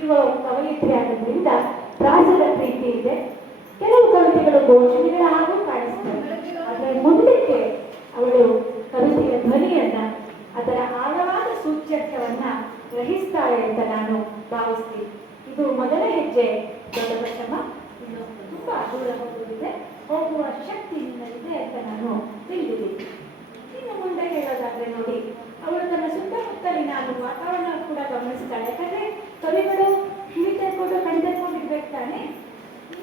ಇರುವ ಕವಯಿತ್ರಿ ಆಗೋದ್ರಿಂದ ಪ್ರಾಸದ ಪ್ರೀತಿ ಇದೆ. ಕೆಲವು ಕವಿತೆಗಳು ಘೋಷಣೆಗಳ ಹಾಗೂ ಕಾಣಿಸ್ತವೆ. ಆದರೆ ಮುಂದಕ್ಕೆ ಅವಳು ಕವಿತೆಯ ಧ್ವನಿಯನ್ನ, ಅದರ ಆಳವಾದ ಸೂಚ್ಯರ್ಥವನ್ನ ಗ್ರಹಿಸ್ತಾಳೆ ಅಂತ ನಾನು ಭಾವಿಸ್ತೀನಿ. ಇದು ಮೊದಲ ಹೆಜ್ಜೆ ದೊಡ್ಡ ಬಸಮ್ಮ. ಇನ್ನು ತುಂಬಾ ದೂರ ಹೋಗುವುದಿದೆ, ಹೋಗುವ ಶಕ್ತಿ ನಿನ್ನಲ್ಲಿದೆ ಅಂತ ನಾನು ತಿಳಿದಿದ್ದೀನಿ. ಇನ್ನು ಮುಂದೆ ಹೇಳೋದಾದ್ರೆ ನೋಡಿ, ಅವಳು ತನ್ನ ಸುತ್ತಮುತ್ತಲಿನ ವಾತಾವರಣ ಕೂಡ ಗಮನಿಸ್ತಾಳೆ. ಯಾಕಂದ್ರೆ ಕವಿಗಳು ಕಿವಿ ತೆರ್ಕೊಂಡು ಕಣ್ ತೆರ್ಕೊಂಡಿರ್ಬೇಕು ತಾನೆ.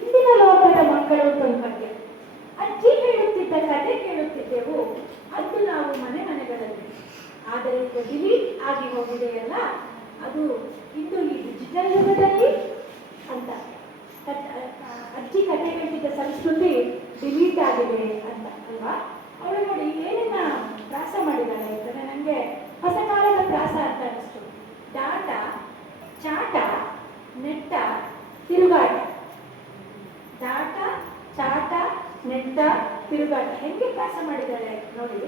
ಇಂದಿನ ಲೋಕದ ಮಕ್ಕಳು ಅಂತ ಬಗ್ಗೆ ಅಜ್ಜಿ ಹೇಳುತ್ತಿದ್ದ ಕತೆ ಕೇಳುತ್ತಿದ್ದೆವು, ಅದು ನಾವು ಮನೆ ಮನೆಗಳಲ್ಲಿ. ಆದರೆ ಈಗ ಡಿಲೀಟ್ ಆಗಿ ಹೋಗಿದೆಯಲ್ಲ, ಅದು ಇಂದು ಈ ಡಿಜಿಟಲ್ ಯುಗದಲ್ಲಿ ಅಂತ ಅಜ್ಜಿ ಕತೆ ಹೇಳ್ತಿದ್ದ ಸಂಸ್ಕೃತಿ ಡಿಲೀಟ್ ಆಗಿದೆ ಅಂತ ಅಲ್ವಾ. ಅವಳು ನೋಡಿ ಏನನ್ನ ಪ್ರಾಸ ಮಾಡಿದ್ದಾಳೆ ಅಂತಂದ್ರೆ ನನಗೆ ಹೊಸ ಕಾಲದ ಪ್ರಾಸ ಅಂತ ಅನಿಸ್ತು. ಡಾಟ, ಚಾಟ, ನೆಟ್ಟ, ತಿರುಗಾಟ. ಡಾಟ, ಚಾಟ, ನೆಟ್ಟ, ತಿರುಗಾಟ ಹೆಂಗೆ ಪ್ರಾಸ ಮಾಡಿದ್ದಾಳೆ ನೋಡಿ.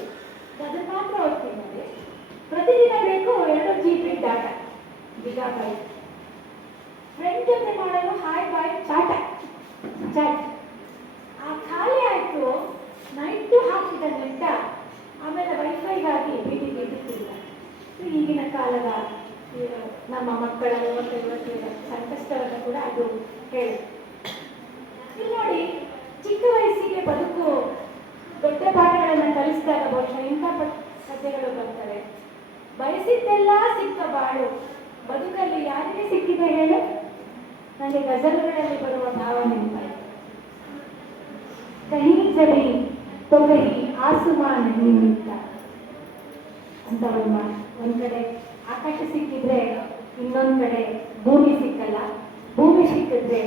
ಅದನ್ನ ಮಾತ್ರ ಓದ್ತೀನಿ ನೋಡಿ. ಪ್ರತಿದಿನ ಬೇಕು 2 GB ಡಾಟಾ, ಗಿಗಾಬೈಟ್. ಫ್ರೆಂಡ್ ಜೊತೆ ಮಾಡಲು ಹಾಯ್ ಬಾಯ್ ಚಾಟ, ಚಾಟ್. ಆ ಖಾಲಿ ಆಯ್ತು, ನೈಟು ಹಾಕಿದ ನೆಟ್ಟ, ಆಮೇಲೆ ವೈಫೈಗಾಗಿ ಬೀದಿಗೆ ಇಡುತ್ತಿಲ್ಲ. ಈಗಿನ ಕಾಲದ ನಮ್ಮ ಮಕ್ಕಳ 50 ಸಂಕಷ್ಟವನ್ನು ಕೂಡ ಅದು ಹೇಳಿ. ಇಲ್ಲಿ ನೋಡಿ, ಚಿಕ್ಕ ವಯಸ್ಸಿಗೆ ಬದುಕು ದೊಡ್ಡ ಪಾಠಗಳನ್ನು ಕಲಿಸಿದಾಗ ಬಹುಶಃ ಇಂಥ ಕಥೆಗಳು ಬರ್ತವೆ. ಬಯಸಿದ್ದೆಲ್ಲ ಸಿಕ್ಕ ಬಾಳು, ಬದುಕಲ್ಲಿ ಯಾರಿಗೆ ಸಿಕ್ಕಿದೆ ಹೇಳು? ನನಗೆ ಗಜಲ್ಗಳಲ್ಲಿ ಬರುವ ಭಾವನೆ ಕಹಿ ಜರಿ तो कहीं आसमान नहीं मिलता ಅಂತ ಒಂದ್ ಕಡೆ ಆಕಾಶ ಸಿಕ್ಕಿದ್ರೆ ಇನ್ನೊಂದ್ ಕಡೆ ಭೂಮಿ ಸಿಕ್ಕಲ್ಲ, ಭೂಮಿ ಸಿಕ್ಕಿದ್ರೆ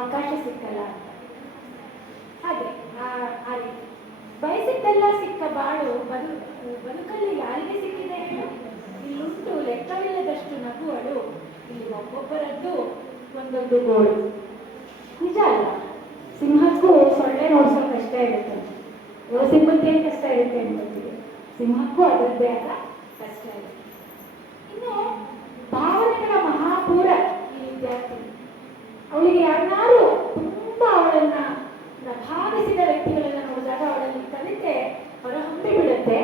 ಆಕಾಶ ಸಿಕ್ಕಲ್ಲ ಅಂತ. ಹಾಗೆ ಆ ರೀತಿ ಬಯಸಿದ್ದೆಲ್ಲ ಸಿಕ್ಕ ಬಾಳು ಬದುಕಲ್ಲಿ ಯಾರಿಗೆ ಸಿಕ್ಕಿದೆ ಹೇಳು? ಇಲ್ಲುಂಟು ಲೆಕ್ಕವಿಲ್ಲದಷ್ಟು ನಗುವಳು, ಇಲ್ಲಿ ಒಬ್ಬೊಬ್ಬರದ್ದು ಒಂದೊಂದು ಗೋಳು. ನಿಜ ಅಲ್ಲ? ಸಿಂಹಕ್ಕೂ ಸೊಳ್ಳೆ ನೋಡ್ಸೋ ಕಷ್ಟ ಇರುತ್ತೆ. ಸಿಂಹಕ್ಕೆ ಏನು ಕಷ್ಟ ಇರುತ್ತೆ ಅನ್ಕೊಳ್ತೀವಿ, ಸಿಂಹಕ್ಕೂ ಅದರದ್ದೇ ಆದ ಕಷ್ಟ ಇರುತ್ತೆ. ಇನ್ನು ಭಾವನೆಗಳ ಮಹಾಪೂರ ಈ ವಿದ್ಯಾರ್ಥಿ. ಅವಳಿಗೆ ಯಾರು ತುಂಬಾ ಅವಳನ್ನ ಪ್ರಭಾವಿಸಿದ ವ್ಯಕ್ತಿಗಳನ್ನ ನೋಡಿದಾಗ ಅವಳಲ್ಲಿ ಕವಿತೆ ಹೊರಹೊಮ್ಮಿ ಬಿಡುತ್ತೆ.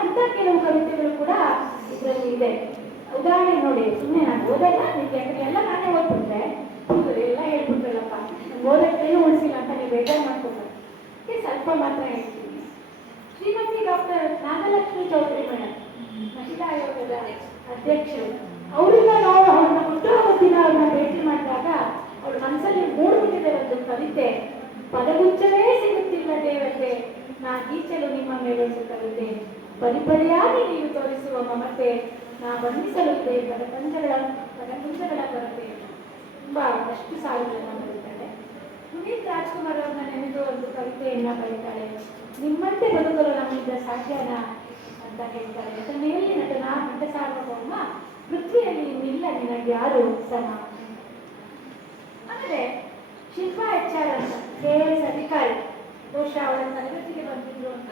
ಅಂತ ಕೆಲವು ಕವಿತೆಗಳು ಕೂಡ ಇದರಲ್ಲಿ ಇದೆ. ಉದಾಹರಣೆ ನೋಡಿ, ಸುಮ್ಮನೆ ನಾನು ಓದಲ್ಲ ನಿಮಗೆ, ಎಲ್ಲ ನಾನೇ ಓದ್ಬಿಟ್ರೆ ಎಲ್ಲ ಹೇಳ್ಬಿಟ್ರಲ್ಲಪ್ಪ, ಓದಕ್ಕೇನು ಉಳಿಸಿಲ್ಲ ಅಂತ ನೀವು ಬೇಜಾರು ಮಾಡ್ಕೊಬಾರ್ದು. ಸ್ವಲ್ಪ ಮಾತ್ರ ಹೇಳ್ತೀನಿ. ಶ್ರೀಮತಿ ಡಾಕ್ಟರ್ ನಾಗಲಕ್ಷ್ಮಿ ಚೌಧರಿ ಮೇಡಮ್, ಮಹಿಳಾ ಆಯೋಗದ ಅಧ್ಯಕ್ಷರು, ಅವರಿಂದ ನಾವು ಅವ್ರನ್ನ ಹುಟ್ಟುಹಬ್ಬದ ದಿನ ಅವ್ರನ್ನ ಭೇಟಿ ಮಾಡಿದಾಗ ಅವ್ರ ಮನಸ್ಸಲ್ಲಿ ಮೂಡ್ಬಿಟ್ಟಿದೆ ಒಂದು ಕವಿತೆ. ಪದಗುಚ್ಛವೇ ಸಿಗುತ್ತಿಲ್ಲ ದೇವತೆ, ನಾ ಗೀಚಲು ನಿಮ್ಮ ಮೇಲೊಂದು ಕವಿತೆ, ಪರಿಪರಿಯಾಗಿ ನೀವು ತೋರಿಸುವ ಮಮತೆ, ನಾ ಬಣ್ಣಿಸಲುತ್ತೆ ಪದಗುಂಜಗಳ ಕೊರತೆ. ತುಂಬಾ ಅಷ್ಟು ಸಾಲುಗಳನ್ನ ಬರೀತಾಳೆ. ಪುನೀತ್ ರಾಜ್ಕುಮಾರ್ ಅವ್ರನ್ನ ನೆನೆದು ಒಂದು ಕವಿತೆಯನ್ನ ಬರೀತಾಳೆ. ನಿಮ್ಮಂತೆ ಬದುಕಲು ನಮ್ಮಿಂದ ಸಾಧ್ಯನ ಅಂತ ಹೇಳ್ತಾರೆ. ತನ್ನೆಯಲ್ಲಿ ನಟ ಸಾರ್ವಭೌಮ, ಪೃಥ್ವಿಯಲ್ಲಿ ಇನ್ನಿಲ್ಲ ನಿನಗೆ ಯಾರು ಸಮ. ಆಮೇಲೆ ಶಿಲ್ಪಾ HR ಅಂತ KS ಅಧಿಕಾರಿ, ಬಹುಶಃ ಅವಳ ತರಗತಿಗೆ ಬಂದಿದ್ರು ಅಂತ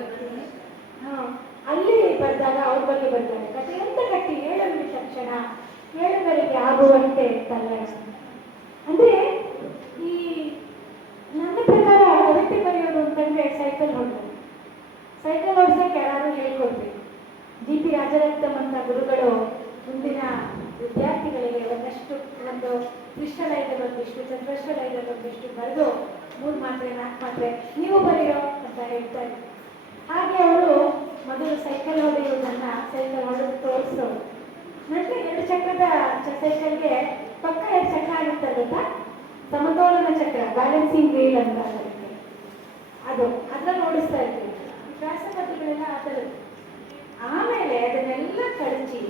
ಅಲ್ಲಿ ಬರೆದಾಗ ಅವ್ರ ಬಗ್ಗೆ ಬರ್ತಾರೆ. ಕಥೆಯಂತ ಕಟ್ಟಿ ಏಳಲು ತಕ್ಷಣ ಏಳುಗಳಿಗೆ ಆಗುವಂತೆ ತಲ್ಲಣ. ಅಂದ್ರೆ ಈ ನನ್ನ ಪ್ರಕಾರ ಕವಿತೆ ಬರೆಯೋದು ಅಂತಂದ್ರೆ ಸೈಕಲ್ ಹೊಡೆದು, ಸೈಕಲ್ ಓಡಿಸಕ್ಕೆ ಯಾರು ಹೇಳ್ಕೊಡ್ಬೇಕು. GP ರಾಜರತ್ನಂ ಅಂತ ಗುರುಗಳು ಮುಂದಿನ ವಿದ್ಯಾರ್ಥಿಗಳಿಗೆ ಒಂದು ಕೃಷ್ಣಲಯದಲ್ಲಿ ಒಂದಿಷ್ಟು, ಚಂದ್ರಶ್ವಲಯದಲ್ಲಿ ಒಂದಿಷ್ಟು ಬರೆದು 3 ಮಾತ್ರೆ 4 ಮಾತ್ರೆ ನೀವು ಬರೆಯೋ ಅಂತ ಹೇಳ್ತಾರೆ. ಹಾಗೆ ಅವರು ಮೊದಲು ಸೈಕಲ್ ಹೊಡೆಯುವುದನ್ನ ಸೈಕಲ್ ಹೊಡೆದು ತೋರಿಸೋರು. ನಂತರ 2 ಚಕ್ರದ ಸೈಕಲ್ಗೆ ಪಕ್ಕ 2 ಚಕ್ರ ಆಗುತ್ತೆ ಗೊತ್ತಾ, ಸಮತೋಲನ ಚಕ್ರ, ಬ್ಯಾಲೆನ್ಸಿಂಗ್ ವೀಲ್ ಅಂತ ಅದು ಅದ್ರಲ್ಲಿ ಓಡಿಸ್ತಾ ಇರ್ತೀವಿ. ವ್ಯಾಸಪತ್ರಗಳೆಲ್ಲ ಆ ಥರದ್ದು. ಆಮೇಲೆ ಅದನ್ನೆಲ್ಲ ಕಳಚಿ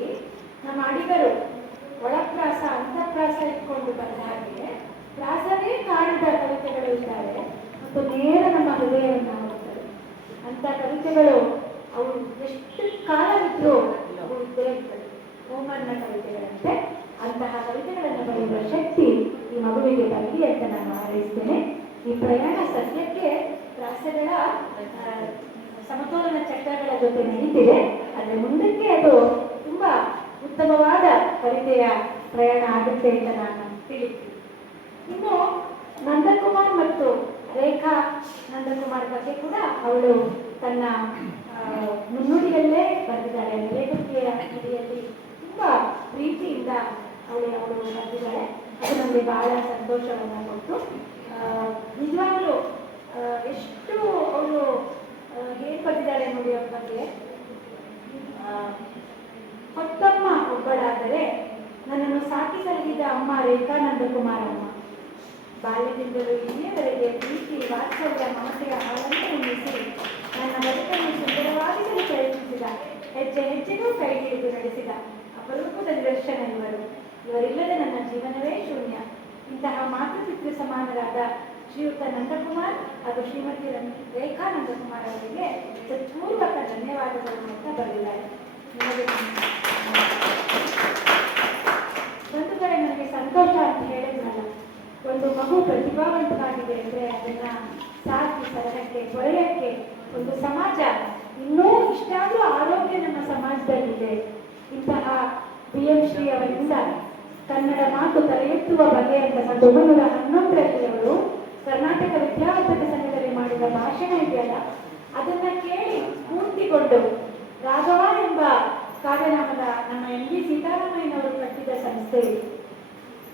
ನಮ್ಮ ಅಡಿಗರು ಒಳಪ್ರಾಸ ಅಂತಃಪ್ರಾಸ ಇಟ್ಕೊಂಡು ಬಂದ ಹಾಗೆ ಪ್ರಾಸವೇ ಕಾಣದ ಕವಿತೆಗಳು ಇದ್ದಾರೆ ಮತ್ತು ನೇರ ನಮ್ಮ ಹೃದಯವನ್ನು ಹೋಗ್ತದೆ ಅಂತ ಕವಿತೆಗಳು. ಅವು ಎಷ್ಟು ಕಾಲವಿದ್ರು ಅವು ಇದ್ದೇ ಇರ್ತದೆ. ಹೋಮನ್ನ ಕವಿತೆಗಳಂತೆ ಅಂತಹ ಕವಿತೆಗಳನ್ನು ಬರೆಯುವ ಶಕ್ತಿ ಈ ಮಗುವಿಗೆ ಬರಲಿ ಅಂತ ನಾನು ಹಾರೈಸ್ತೇನೆ. ಈ ಪ್ರಯಾಣ ಸದ್ಯಕ್ಕೆ ಪ್ರಾಸಗಳ ಸಮತೋಲನ ಚಕ್ರಗಳ ಜೊತೆ ನಡೀತಿದೆ. ಆದರೆ ಮುಂದಕ್ಕೆ ಅದು ತುಂಬಾ ಉತ್ತಮವಾದ ಕವಿತೆಯ ಪ್ರಯಾಣ ಆಗುತ್ತೆ ಅಂತ ನಾನು ತಿಳಿತೀವಿ. ಇನ್ನು ನಂದಕುಮಾರ್ ಮತ್ತು ರೇಖಾ ನಂದಕುಮಾರ್ ಬಗ್ಗೆ ಕೂಡ ಅವಳು ತನ್ನ ಮುನ್ನುಡಿಯಲ್ಲೇ ಬರೆದಿದ್ದಾಳೆ. ಲೇಖಕಿಯ ನುಡಿಯಲ್ಲಿ ತುಂಬಾ ಪ್ರೀತಿಯಿಂದ ಅವಳು ಬರೆದಿದ್ದಾಳೆ. ಅದು ನಮಗೆ ಬಹಳ ಸಂತೋಷವನ್ನು ಕೊಟ್ಟು, ನಿಜವಾಗ್ಲೂ ಎಷ್ಟು ಅವಳು ಹೇಗೆ ಬರೆದಿದ್ದಾಳೆ ನೋಡಿ ಅವ್ರ ಬಗ್ಗೆ. ಹೊತ್ತಮ್ಮ ಒಬ್ಬಳಾದರೆ ನನ್ನನ್ನು ಸಾಕಿ ಸಲಹಿದ ಅಮ್ಮ ರೇಖಾ ನಂದಕುಮಾರಮ್ಮ. ಬಾಲ್ಯದಿಂದಲೂ ಇಲ್ಲಿಯವರೆಗೆ ಪ್ರೀತಿ, ವಾತ್ಸಲ್ಯ, ಮಮತೆಯ ಹಾಲನ್ನು ಉಣಿಸಿ ನನ್ನ ಬದುಕನ್ನು ಸುಂದರವಾಗಿಸಲು ಪ್ರಯತ್ನಿಸಿದ, ಹೆಜ್ಜೆ ಹೆಜ್ಜೆಗೂ ಕೈ ಹಿಡಿದು ನಡೆಸಿದ ಅಪರೂಪದ ನಿದರ್ಶನ ಇವರಿಲ್ಲದೆ ನನ್ನ ಜೀವನವೇ ಶೂನ್ಯ. ಇಂತಹ ಮಾತೃಪಿತೃ ಸಮಾನರಾದ ಶ್ರೀಯುತ ನಂದಕುಮಾರ್ ಹಾಗೂ ಶ್ರೀಮತಿ ರೇಖಾ ನಂದಕುಮಾರ್ ಅವರಿಗೆ ಹೃತ್ಪೂರ್ವಕ ಧನ್ಯವಾದಗಳನ್ನು ಅಂತ ಬರೆದಿದ್ದಾರೆ. ಬಂಧುಗಳೇ, ನನಗೆ ಸಂತೋಷ ಅಂತ ಹೇಳಿದ್ನಲ್ಲ, ಒಂದು ಮಗು ಪ್ರತಿಭಾವಂತವಾಗಿದೆ ಅಂದರೆ ಅದನ್ನ ಸಾಕಿ ಸಲಹಕ್ಕೆ ಹೊರೆಯಕ್ಕೆ ಒಂದು ಸಮಾಜ, ಇನ್ನೂ ಇಷ್ಟಾದರೂ ಆರೋಗ್ಯ ನಮ್ಮ ಸಮಾಜದಲ್ಲಿದೆ. ಇಂತಹ BM ಶ್ರೀ ಅವರಿಂದ ಕನ್ನಡ ಮಾತು ತಲೆ ಎತ್ತುವ ಬಗೆ ಅಂತ 1911ರಲ್ಲಿ ಅವರು ಕರ್ನಾಟಕ ವಿದ್ಯಾವರ್ಧಕ ಸಂಘದಲ್ಲಿ ಮಾಡಿದ ಭಾಷಣ ಇದೆಯಲ್ಲ, ಅದನ್ನ ಕೇಳಿ ಸ್ಫೂರ್ತಿಗೊಂಡು ರಾಘವ ಎಂಬ ಕಾವ್ಯನಾಮದ ನಮ್ಮ MV ಸೀತಾರಾಮಯ್ಯನವರು ಕಟ್ಟಿದ ಸಂಸ್ಥೆ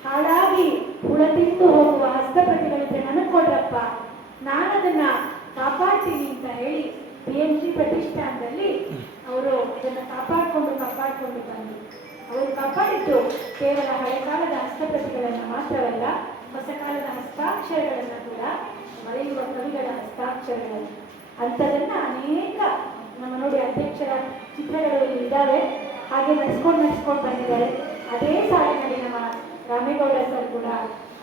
ಹಾಳಾಗಿ ಹುಳ ತಿಂದು ಹೋಗುವ ಹಸ್ತಪ್ರತಿಗಳಿದ್ರೆ ನನಗೆ ಕೊಡ್ರಪ್ಪ, ನಾನದನ್ನ ಕಾಪಾಡ್ತೀನಿ ಅಂತ ಹೇಳಿ BM ಶ್ರೀ ಪ್ರತಿಷ್ಠಾನದಲ್ಲಿ ಅವರು ಅದನ್ನ ಕಾಪಾಡಿಕೊಂಡು ಬಂದು ಅವರು ಕಾಪಾಡಿದ್ದು ಕೇವಲ ಹಳೆ ಕಾಲದ ಹಸ್ತಪ್ರತಿಗಳನ್ನು ಮಾತ್ರವಲ್ಲ, ಹೊಸ ಕಾಲದ ಹಸ್ತಾಕ್ಷರಗಳನ್ನು ಕೂಡ, ಬರೆಯುವ ಕವಿಗಳ ಹಸ್ತಾಕ್ಷರಗಳನ್ನು. ಅಂಥದನ್ನ ಅನೇಕ ನಮ್ಮ ನೋಡಿ ಅಧ್ಯಕ್ಷರ ಚಿತ್ರಗಳು ಇದ್ದಾವೆ, ಹಾಗೆ ನಡೆಸ್ಕೊಂಡು ಬಂದಿದ್ದಾರೆ. ಅದೇ ಸಾಲಿನಲ್ಲಿ ನಮ್ಮ ರಾಮೇಗೌಡ ಸರ್ ಕೂಡ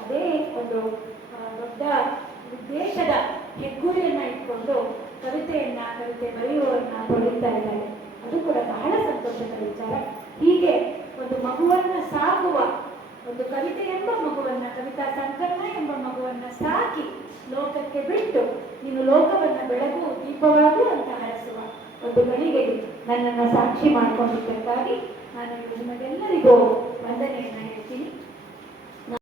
ಅದೇ ಒಂದು ದೊಡ್ಡ ಉದ್ದೇಶದ ಹೆಗ್ಗುರಿಯನ್ನ ಇಟ್ಕೊಂಡು ಕವಿತೆ ಬರೆಯುವವರನ್ನ ಹೊಡೆಯುತ್ತಾ ಇದ್ದಾರೆ. ಅದು ಕೂಡ ಬಹಳ ಸಂತೋಷದ ವಿಚಾರ. ಹೀಗೆ ಒಂದು ಮಗುವನ್ನ ಸಾಕುವ, ಒಂದು ಕವಿತೆ ಎಂಬ ಮಗುವನ್ನ, ಕವಿತಾ ಸಂಕಲನ ಎಂಬ ಮಗುವನ್ನ ಸಾಕಿ ಲೋಕಕ್ಕೆ ಬಿಟ್ಟು ನೀನು ಲೋಕವನ್ನ ಬೆಳಗು ದೀಪವಾಗು ಅಂತ ಹರಸುವ ಒಂದು ಗಳಿಗೆಗೆ ನನ್ನನ್ನು ಸಾಕ್ಷಿ ಮಾಡಿಕೊಂಡಿದ್ದಕ್ಕಾಗಿ ನಾನು ನಿಮಗೆಲ್ಲರಿಗೂ ವಂದನೆಯನ್ನು ಹೇಳ್ತೀನಿ.